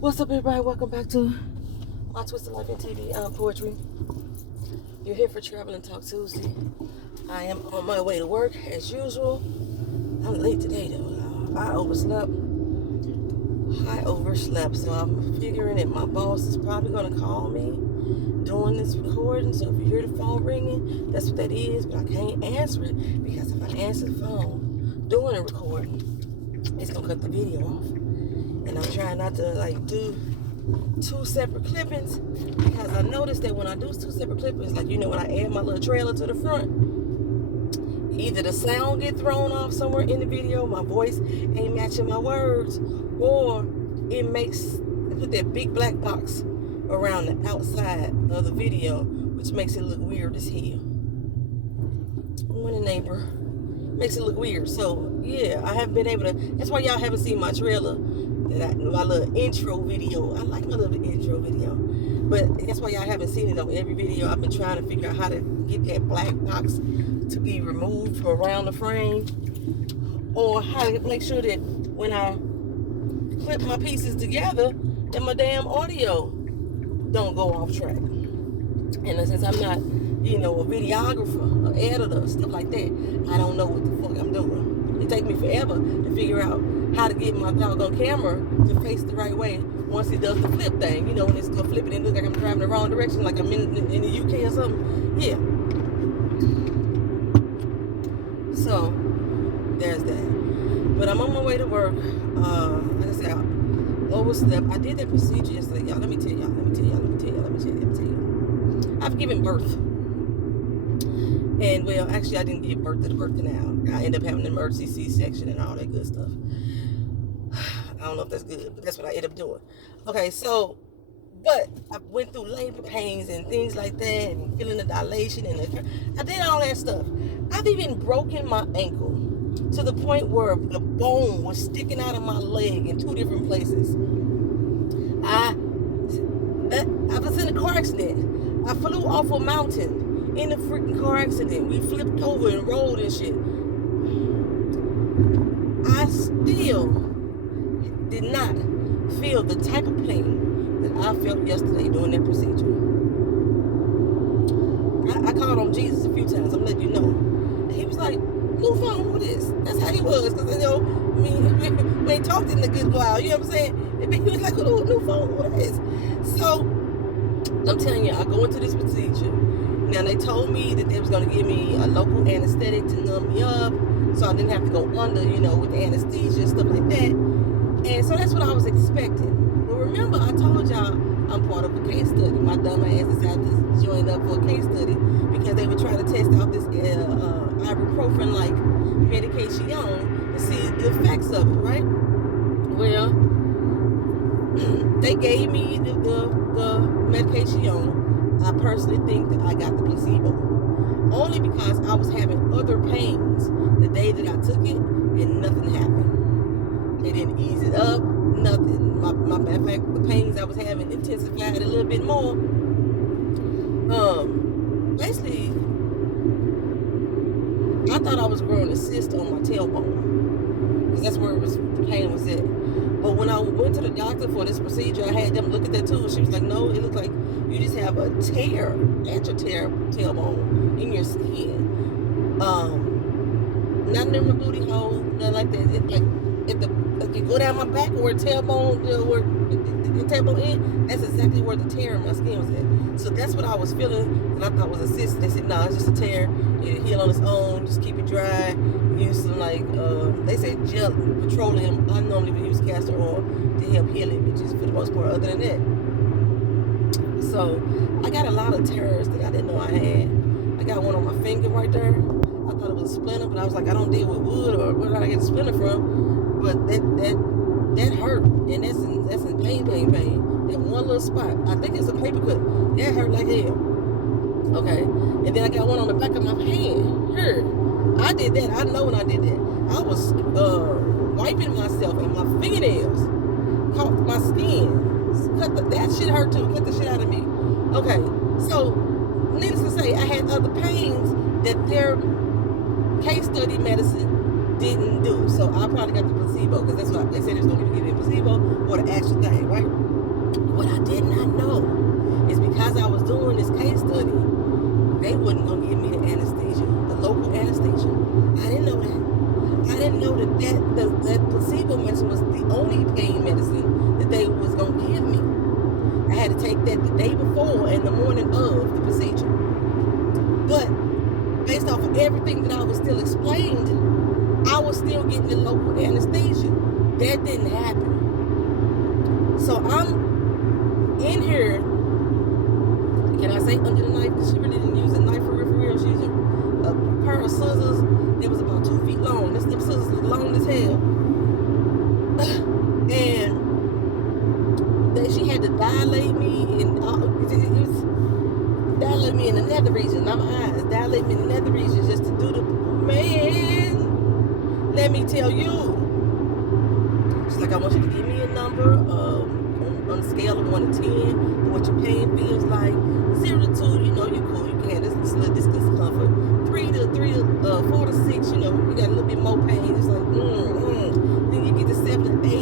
What's up, everybody? Welcome back to my Twisted Life and TV poetry. You're here for Traveling Talk Tuesday. I am on my way to work as usual. I'm late today though. I overslept, so I'm figuring that my boss is probably gonna call me doing this recording. So if you hear the phone ringing, that's what that is. But I can't answer it because if I answer the phone doing a recording, it's gonna cut the video off. And I'm trying not to do two separate clippings because I noticed that when I do two separate clippings, when I add my little trailer to the front, either the sound get thrown off somewhere in the video, my voice ain't matching my words, or it put that big black box around the outside of the video, which makes it look weird as hell. When a neighbor makes it look weird. So yeah, I haven't been able to. That's why y'all haven't seen my trailer. My little intro video. I like my little intro video, but that's why y'all haven't seen it on every video. I've been trying to figure out how to get that black box to be removed from around the frame, or how to make sure that when I clip my pieces together, that my damn audio don't go off track. And since I'm not, a videographer, an editor, stuff like that, I don't know what the fuck I'm doing. It takes me forever to figure out how to get my doggone camera to face the right way once it does the flip thing. When it's gonna flip it and look like I'm driving the wrong direction, like I'm in the UK or something. Yeah. So there's that. But I'm on my way to work. Like I said, I overslept. I did that procedure yesterday, y'all. Let me tell y'all. I've given birth. And well, actually I didn't give birth to the birth canal. I ended up having an emergency C-section and all that good stuff. I don't know if that's good, but that's what I ended up doing. Okay, but I went through labor pains and things like that, and feeling the dilation, and I did all that stuff. I've even broken my ankle to the point where the bone was sticking out of my leg in two different places. I was in a car accident. I flew off a mountain in a freaking car accident. We flipped over and rolled and shit. I still did not feel the type of pain that I felt yesterday during that procedure. I called on Jesus a few times. I'm letting you know. And he was like, "New phone, who this?" That's how he was, because we ain't talked in a good while. You know what I'm saying? He was like, "New phone, who this?" So I'm telling you, I go into this procedure. Now they told me that they was gonna give me a local anesthetic to numb me up, so I didn't have to go under, with the anesthesia and stuff like that. And so that's what I was expecting. But remember, I told y'all I'm part of a case study. My dumb ass decided to join up for a case study because they were trying to test out this ibuprofen-like medication to see the effects of it, right? Well, they gave me the medication. I personally think that I got the placebo, only because I was having other pains the day that I took it, and nothing happened. They didn't ease it up, nothing. Matter of fact, the pains I was having intensified a little bit more. Basically, I thought I was growing a cyst on my tailbone, because that's where the pain was at. But when I went to the doctor for this procedure, I had them look at that too. She was like, "No, it looks like you just have a tear at your tailbone in your skin. Nothing in my booty hole, nothing like that. If you go down my back or tailbone, where the tailbone in, that's exactly where the tear in my skin was at. So that's what I was feeling, and I thought was a cyst. They said, "No, it's just a tear. It'll heal on its own. Just keep it dry. Use some they say gel, petroleum. I normally would use castor oil to help heal it, but just for the most part, other than that." So I got a lot of tears that I didn't know I had. I got one on my finger right there. I thought it was a splinter, but I was like, I don't deal with wood, or where did I get a splinter from? But that hurt, and that's in pain. That one little spot, I think it's a paper cut. That hurt like hell. Okay, and then I got one on the back of my hand. Hurt. I did that. I know when I did that. I was wiping myself, and my fingernails caught my skin. That shit hurt too. Cut the shit out of me. Okay, so needless to say, I had other pains that their case study medicine didn't do. So I probably got the placebo, because that's what they said it was going to give me a placebo or the actual thing, right? What I did not know is because I was doing this case study, they wasn't going to give me the anesthesia, the local anesthesia. I didn't know that. I didn't know that placebo medicine was the only pain medicine that they was going to give me. I had to take that the day before and the morning of the procedure. But based off of everything that I was still explained, I was still getting the local anesthesia. That didn't happen. So I'm in here, can I say under the knife? She really didn't use a knife for real. She used a pair of scissors that was about 2 feet long. Them scissors was long as hell. And she had to dilate me, and it was dilate me in the nether region, not my eyes. Dilate me in the nether region just to do the, man, let me tell you. She's like, I want you to give me a number on a scale of 1 to 10, what your pain feels like. 0 to 2, you know, you cool, you can have this discomfort. 4 to 6, you know, you got a little bit more pain. It's like, Then you get to 7 to 8.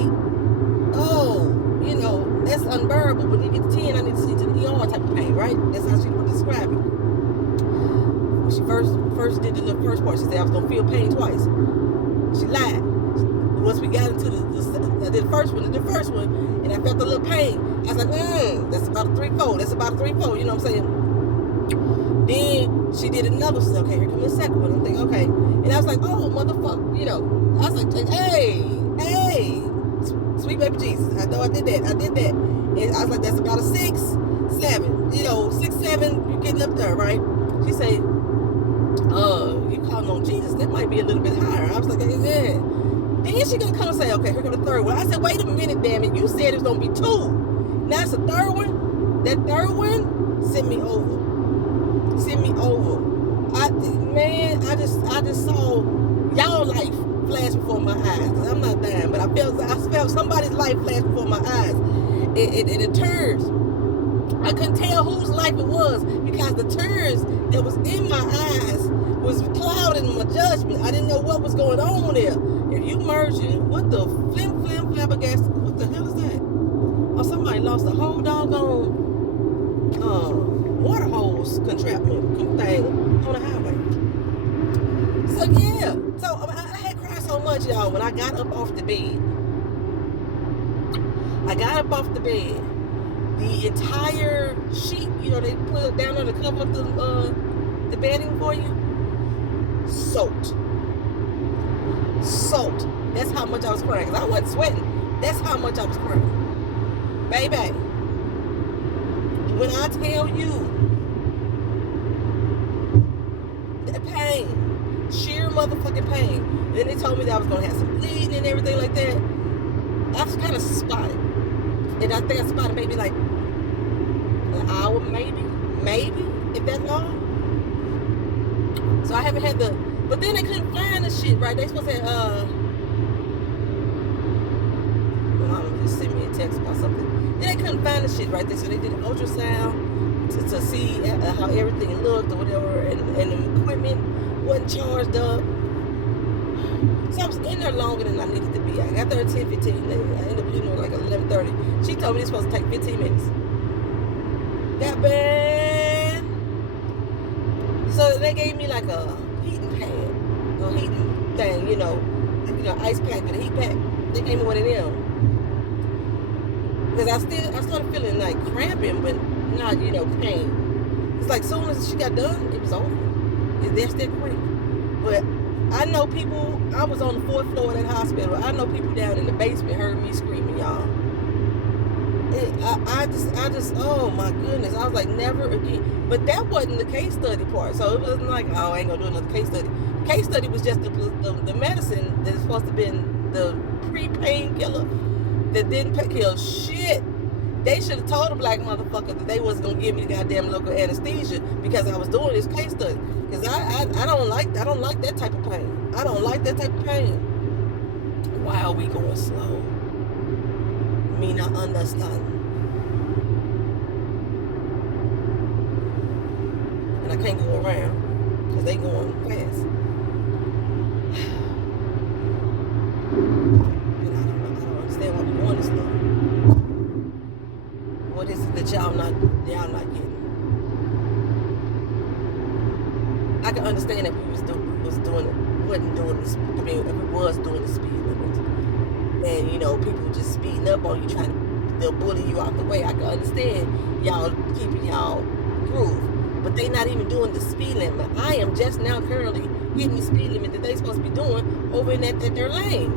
Oh, you know, that's unbearable. But then you get to 10, I need to see to the ER type of pain, right? That's how she would describe it. When she first did the first part, she said I was gonna feel pain twice. She lied. Once we got into I did the first one, and I felt a little pain. I was like, that's about a 3/4. That's about a 3/4. You know what I'm saying? Then she did another. She said, okay, here comes the second one. I'm thinking, okay. And I was like, oh, motherfucker. You know, I was like, hey, sweet baby Jesus. I know I did that. And I was like, that's about a 6, 7. You know, 6, 7, you're getting up there, right? She said, you calling on Jesus, that might be a little bit higher. I was like, yeah. Then she gonna come and say, okay, here comes the third one. I said, wait a minute, damn it. You said it was gonna be 2. Now it's the third one. That third one sent me over. I just saw y'all life flash before my eyes. Cause I'm not dying, but I felt somebody's life flash before my eyes. It turns. I couldn't tell whose life it was because the tears that was in my eyes was clouding my judgment. I didn't know what was going on there. If you merging, what the flabbergasted, what the hell is that? Oh, somebody lost a whole doggone water hose contraption thing on the highway. So yeah, I had cried so much, y'all, when I got up off the bed. The entire sheet, you know, they put it down on the cover of the bedding for you, soaked. That's how much I was crying. Because I wasn't sweating. That's how much I was crying. Baby, when I tell you the pain, sheer motherfucking pain, then they told me that I was going to have some bleeding and everything like that. I was kind of spotted. And I think I spotted maybe like an hour, maybe, if that long. So I haven't had but then they couldn't find the shit, right? They supposed to say, mama just sent me a text about something. Then they couldn't find the shit, right? So they did an ultrasound to see how everything looked or whatever, and the equipment wasn't charged up. So I was in there longer than I needed to be. I got there at 10:15, and I ended up leaving like 11:30. She told me it's supposed to take 15 minutes. That bad. So they gave me like a heating pad, a heating thing, you know, ice pack and a heat pack. They gave me one of them. Because I started feeling like cramping, but not, you know, pain. It's like as soon as she got done, it was over. That's that quick. But I know people, I was on the 4th floor of that hospital. I know people down in the basement heard me screaming, y'all. I just, oh my goodness. I was like, never again. But that wasn't the case study part. So it wasn't like, oh, I ain't gonna do another case study. Case study was just the medicine that's supposed to have been the pre-painkiller that didn't kill shit. They should have told the black motherfucker that they wasn't gonna give me the goddamn local anesthesia because I was doing this case study. Because I don't like that type of pain. I don't like that type of pain. Why are we going slow? Me not understand. And I can't go around because they going fast. And I don't understand why we going this slow. that y'all not getting. I can understand if we wasn't doing this. I mean, if we was doing the speed limit, and you know, people just speeding up on you, trying to they'll bully you out the way. I can understand y'all keeping y'all groove, but they not even doing the speed limit. I am just now currently hitting the speed limit that they supposed to be doing over in that their lane.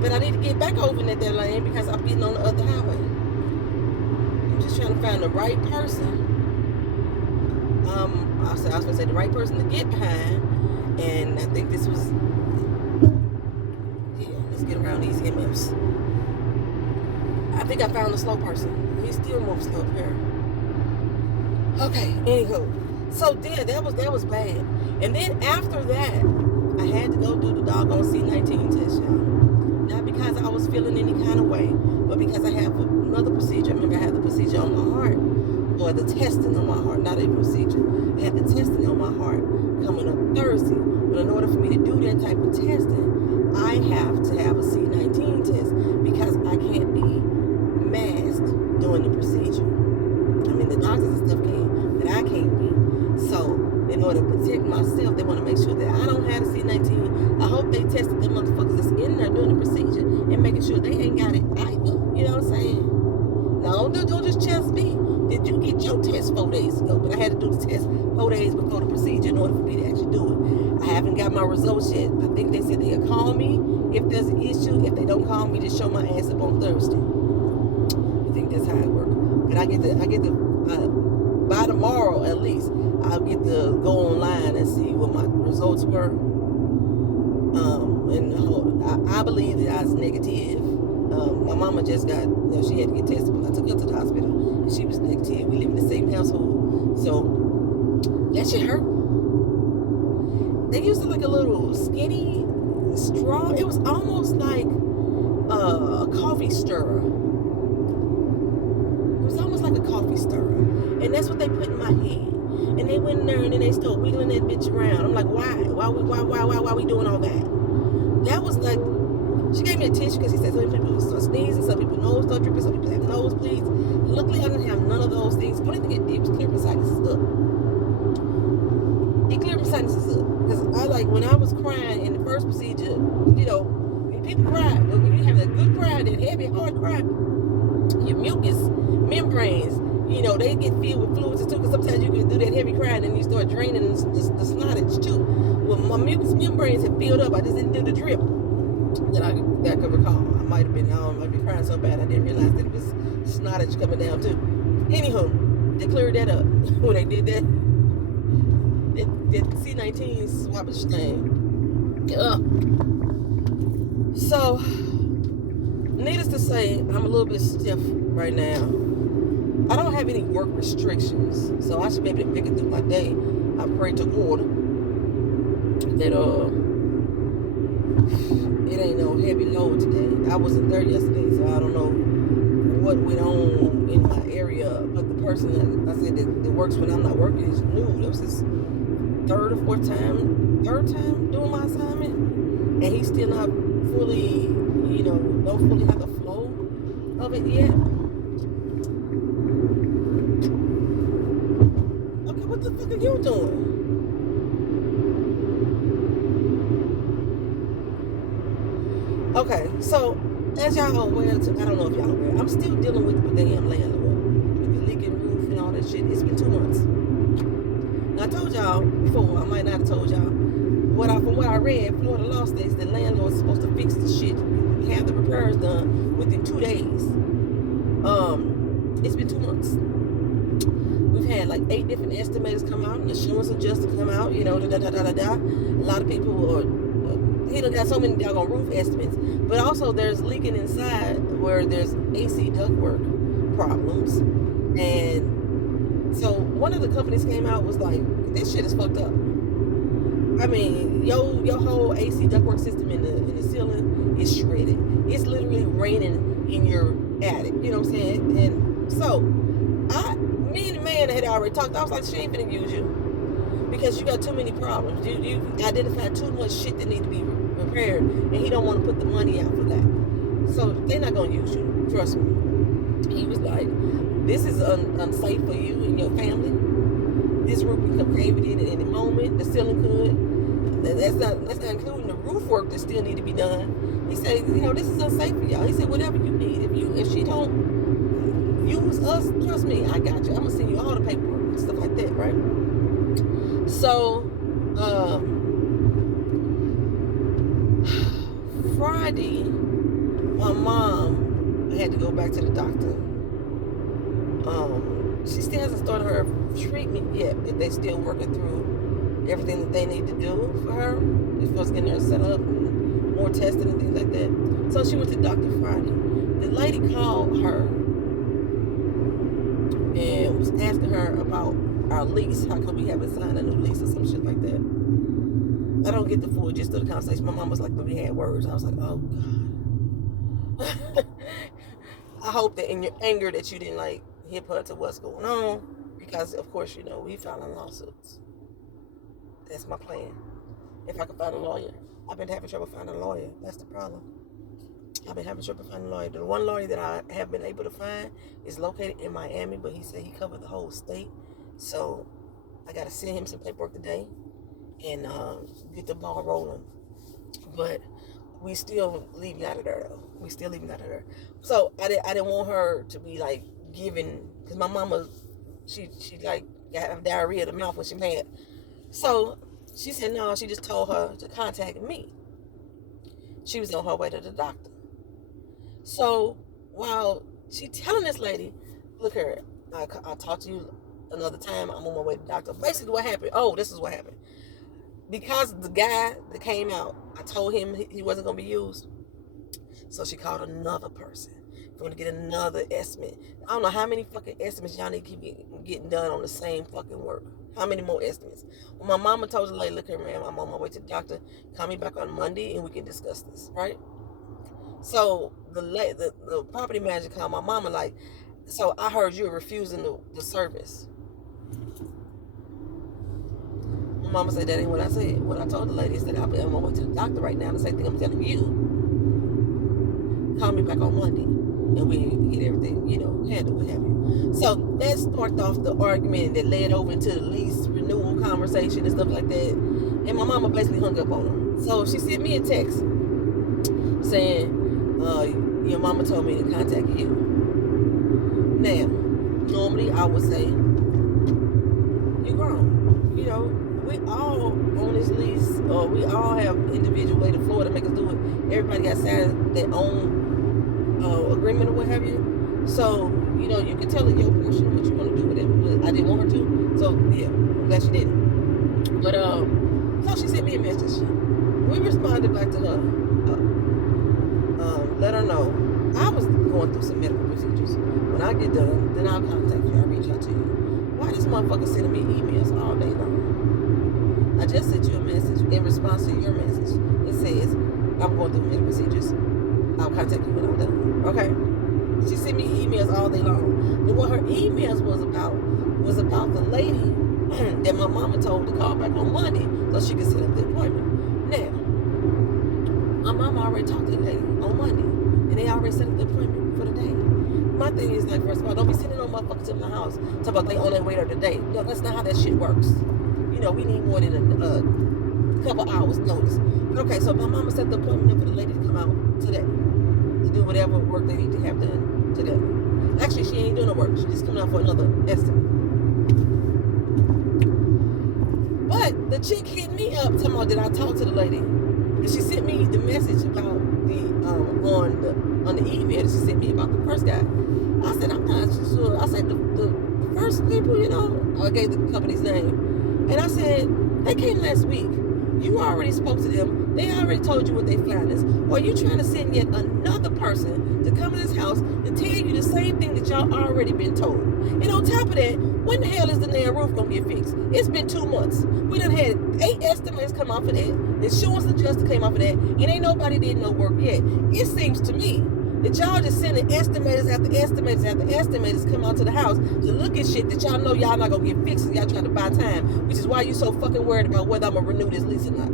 But I need to get back over in that their lane because I'm getting on the other highway. I'm just trying to find the right person. I was going to say the right person to get behind, and I think this was, yeah, let's get around these MFs. I think I found a slow person. He still moves slow up here. Okay, anywho. So yeah, that was bad. And then after that, I had to go do the doggone C19 test, y'all. Not because I was feeling any kind of way, but because I have another procedure. Remember, I had the procedure on my heart. Or the testing on my heart, not a procedure. I had the testing on my heart coming up Thursday. But in order for me to do that type of testing, I have to have a C19 test because I can't be masked during the procedure. I mean, the doctors and stuff can, but I can't be. So, in order to protect myself, they want to make sure that I don't have a C19. I hope they tested the motherfuckers that's in there doing the procedure and making sure they ain't got it either. You know what I'm saying? No, don't just trust me. Did you get your test 4 days ago? But I had to do the test 4 days before the procedure in order for me to actually do it. I haven't got my results yet. I think they said they'll call me if there's an issue. If they don't call me, just show my ass up on Thursday. I think that's how it works. But I get the by tomorrow at least, I'll get to go online and see what my results were. And I believe that I was negative. My mama just got, she had to get tested when I took her to the hospital, and she was negative. We live in the same household, so that shit hurt. They used like a little skinny straw. It was almost like a coffee stirrer. It was almost like a coffee stirrer, and that's what they put in my hand. And they went in there and then they started wiggling that bitch around. I'm like, why we doing all that? That was like. She gave me a tissue because she said some people start sneezing, some people nose start dripping, some people have nosebleeds. Luckily, I didn't have none of those things. The only thing it did was clear my sinuses up. It cleared my sinuses up. Because when I was crying in the first procedure, you know, when people cry, when you have a good cry, that heavy, hard cry, your mucus membranes, you know, they get filled with fluids too, because sometimes you can do that heavy cry and then you start draining the snottage too. Well, my mucus membranes had filled up. I just didn't do the drip. That I could recall. I might have been, I'd be crying so bad I didn't realize that it was snottage coming down too. Anywho, they cleared that up when they did that C19 swabbage thing. So, needless to say, I'm a little bit stiff right now. I don't have any work restrictions, so I should be able to make it through my day. I pray to God that it ain't no heavy load today. I wasn't there yesterday, so I don't know what went on in my area. But the person that I said that works when I'm not working is new. That was his third time doing my assignment, and he's still not fully, you know, don't fully have the flow of it yet. Okay, what the fuck are you doing? Okay, so as y'all are aware, I don't know if y'all are aware, I'm still dealing with the damn landlord, with the leaking roof and all that shit. It's been 2 months. Now I told y'all before, I might not have told y'all, from what I read, Florida law states that landlords are supposed to fix the shit, have the repairs done within 2 days. It's been 2 months. We've had like 8 different estimators come out, and assurance adjusters come out, you know, A lot of people are. He done got so many doggone roof estimates, but also there's leaking inside where there's AC ductwork problems, and so one of the companies came out was like, this shit is fucked up. I mean, your whole AC ductwork system in the ceiling is shredded. It's literally raining in your attic. You know what I'm saying? And so me and the man had already talked. I was like, she ain't finna use you because you got too many problems. You identified too much shit that need to be repaired, and he don't want to put the money out for that. So they're not gonna use you. Trust me. He was like, this is unsafe for you and your family. This roof can come caving in at any moment. The ceiling could. That's not including the roof work that still need to be done. He said, this is unsafe for y'all. He said, whatever you need. If she don't use us, trust me, I got you. I'm gonna send you all the paperwork and stuff like that, right? So, Friday, my mom had to go back to the doctor. She still hasn't started her treatment yet, but they're still working through everything that they need to do for her as far as getting her set up and more testing and things like that. So she went to Dr. Friday. The lady called her and was asking her about our lease. How come we haven't signed a new lease or some shit like that? I don't get the full gist of the conversation. My mom was like, but we had words. I was like, oh God. I hope that in your anger that you didn't hip her to what's going on, because of course we filing lawsuits. That's my plan. If I can find a lawyer. I've been having trouble finding a lawyer. That's the problem. I've been having trouble finding a lawyer. The one lawyer that I have been able to find is located in Miami, but he said he covered the whole state. So I got to send him some paperwork today and get the ball rolling. But we still leaving out of there, though. So I didn't want her to be giving, because my mama, she got diarrhea of the mouth when she mad. So she said no, she just told her to contact me. She was on her way to the doctor. So while she telling this lady, look here, I'll talk to you another time, I'm on my way to the doctor. Basically what happened, this is what happened. Because the guy that came out, I told him he wasn't going to be used. So she called another person. Going to get another estimate. I don't know how many fucking estimates y'all need to keep getting done on the same fucking work. How many more estimates? Well, my mama told the lady, look here, ma'am, I'm on my way to the doctor. Call me back on Monday and we can discuss this, right? So the property manager called my mama so I heard you were refusing the service. My mama said that ain't what I said. What I told the lady is that I'll be on my way to the doctor right now. The same thing I'm telling you. Call me back on Monday. And we get everything, handle what have you. So that sparked off the argument that led over into the lease renewal conversation and stuff like that. And my mama basically hung up on her. So she sent me a text saying, your mama told me to contact you. Now, normally I would say, you're grown. We all on this lease, or we all have individual way to Florida make us do it. Everybody got signed their own agreement or what have you. So, you can tell her your portion, what you want to do, whatever. But I didn't want her to. So, yeah, I'm glad she didn't. But, so she sent me a message. We responded back to her. Let her know. I was going through some medical procedures. When I get done, then I'll contact you. I'll reach out to you. Why this motherfucker sending me emails all day long? I just sent you a message in response to your message. It says, I'm going through medical procedures. I'll contact you when I'm done. Okay? She sent me emails all day long. But what her emails was about the lady that my mama told to call back on Monday so she could set up the appointment. Now, my mama already talked to the lady on Monday, and they already set up the appointment for the day. My thing is, first of all, don't be sending no motherfucker to my house talking about they on their way there today. No, that's not how that shit works. We need more than a couple hours notice. Okay, so my mama set the appointment for the lady to come out today to do whatever work they need to have done today. Actually, she ain't doing no work. She's just coming out for another estimate. But the chick hit me up talking about, did I talk to the lady? And she sent me the message about on the email that she sent me about the first guy. I said, I'm not sure. I said, the first people, I gave the company's name. And I said, they came last week. You already spoke to them. They already told you what they found is. Or are you trying to send yet another person to come to this house and tell you the same thing that y'all already been told? And on top of that, when the hell is the damn roof going to get fixed? It's been 2 months. We done had 8 estimates come off of that. The insurance adjuster came off of that. And ain't nobody did no work yet. It seems to me that y'all just sending estimators after estimators after estimators come out to the house to look at shit that y'all know y'all not going to get fixed. Y'all trying to buy time, which is why you so fucking worried about whether I'm going to renew this lease or not.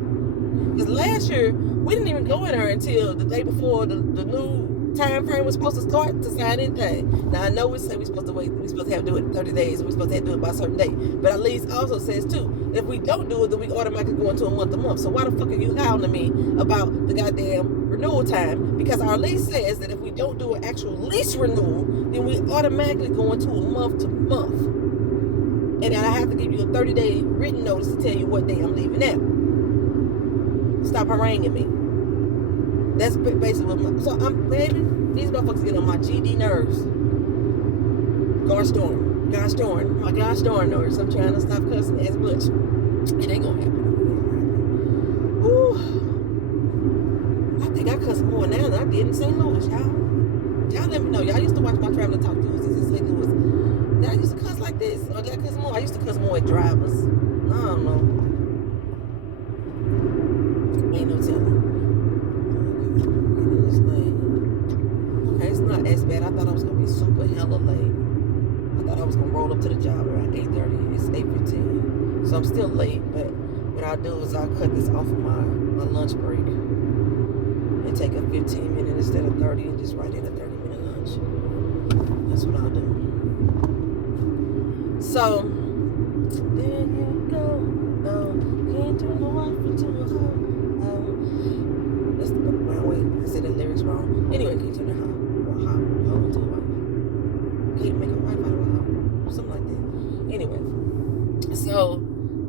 Because last year, we didn't even go in her until the day before the new time frame we're supposed to start to sign anything. Now I know we say we're supposed to wait, we're supposed to have to do it in 30 days, we're supposed to have to do it by a certain date. But at least also says too, if we don't do it, then we automatically go into a month to month. So why the fuck are you hounding me about the goddamn renewal time? Because our lease says that if we don't do an actual lease renewal, then we automatically go into a month to month. And I have to give you a 30-day written notice to tell you what day I'm leaving at. Stop haranguing me. That's basically what my... So I'm... Baby, these motherfuckers get on my GD nerves. Gosh darn. My gosh darn nerves. I'm trying to stop cussing as much. It ain't gonna happen. Ooh. I think I cuss more now than I did in St. Louis, y'all. Y'all let me know. Y'all used to watch my Traveling Talk Tuesdays in St. Louis. Did I used to cuss like this? Or did I cuss more? I used to cuss more at drivers. I don't know. Ain't no telling. Okay, it's not as bad. I thought I was going to be super hella late. I thought I was going to roll up to the job around 8:30. It's 8:15. So I'm still late, but what I'll do is I'll cut this off of my lunch break and take a 15-minute instead of 30 and just write in a 30-minute lunch. That's what I'll do. So, there you go. Can't turn the wife into a hoe. That's the wrong way. I said the lyrics wrong. Anyway, can't turn the hoe into a wife. Can't make a wife out of a hoe. Something like that. Anyway, so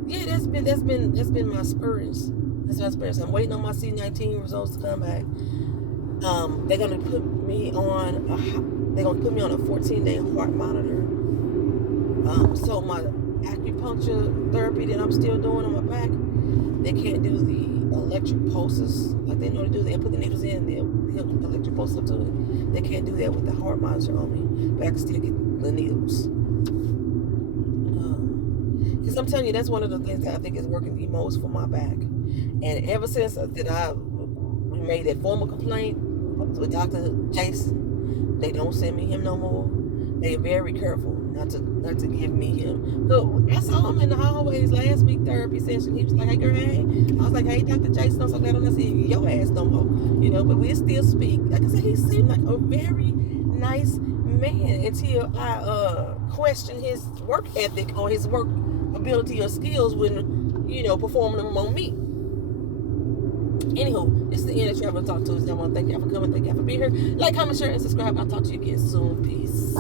yeah, that's been my experience. That's my experience. I'm waiting on my C19 results to come back. They're gonna put me on a 14-day heart monitor. So my acupuncture therapy that I'm still doing on my back, they can't do the electric pulses like they normally do. They put the needles in, they'll hook the electric pulse up to it. They can't do that with the heart monitor on me, but I can still get the needles. Because I'm telling you, that's one of the things that I think is working the most for my back. And ever since that we made that formal complaint with Dr. Jason, they don't send me him no more. They are very careful not to give me him. Look, I saw him in the hallways last week therapy session. He was like, "Hey girl, hey." I was like, "Hey Dr. Jason, I'm so glad I'm not seeing your ass no more." You know, but we still speak. Like I said, he seemed like a very nice man until I questioned his work ethic or his work ability or skills when, performing them on me. Anywho, this is the end of Traveling Talk Tuesday. I want to thank y'all for coming. Thank y'all for being here. Like, comment, share, and subscribe. I'll talk to you again soon. Peace.